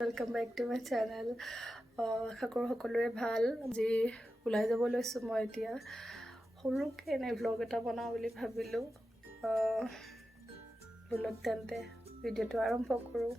Welcome back to my channel. আশা কৰোঁ সকলোৰে ভাল। আজি ওলাই যাব লৈছোঁ মই এতিয়া সৰুকৈ এনে ভ্লগ এটা বনাওঁ বুলি ভাবিলোঁ। বলক তেন্তে ভিডিঅ'টো আৰম্ভ কৰোঁ।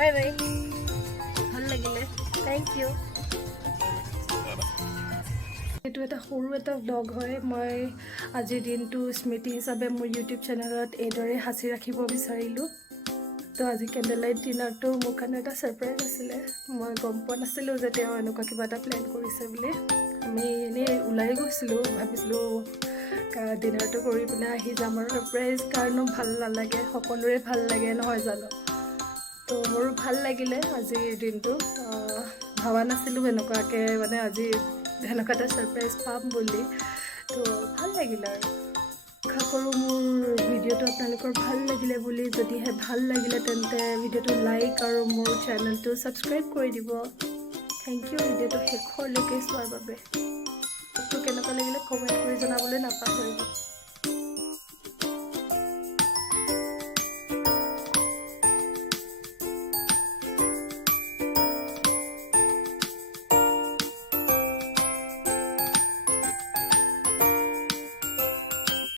Bye bye. ভাল লাগিলে। Thank you. এইটো এটা সৰু এটা ব্লগ হয়। মই আজিৰ দিনটো স্মৃতি হিচাপে মোৰ ইউটিউব চেনেলত এইদৰে সাঁচি ৰাখিব বিচাৰিলোঁ। তো আজি কেণ্ডেল লাইট ডিনাৰটো মোৰ কাৰণে এটা ছাৰপ্ৰাইজ আছিলে। মই গম পোৱা নাছিলোঁ যে তেওঁ এনেকুৱা কিবা এটা প্লেন কৰিছে বুলি। আমি এনেই ওলাই গৈছিলোঁ, ভাবিছিলোঁ ডিনাৰটো কৰি পিনে আহি যাম আৰু ছাৰপ্ৰাইজ কাৰণেও ভাল নালাগে, সকলোৰে ভাল লাগে নহয় জানো। তো মোৰো ভাল লাগিলে আজিৰ দিনটো। ভাবা নাছিলোঁ এনেকুৱাকৈ মানে আজি এনেকুৱা এটা ছাৰপ্ৰাইজ পাম বুলি। তো ভাল লাগিলে আৰু আশা কৰোঁ মোৰ ভিডিঅ'টো আপোনালোকৰ ভাল লাগিলে বুলি। যদিহে ভাল লাগিলে তেন্তে ভিডিঅ'টো লাইক আৰু মোৰ চেনেলটো ছাবস্ক্ৰাইব কৰি দিব। থেংক ইউ ভিডিঅ'টো শেষলৈকে চোৱাৰ বাবে। জনাবলৈ নাপাহৰিব।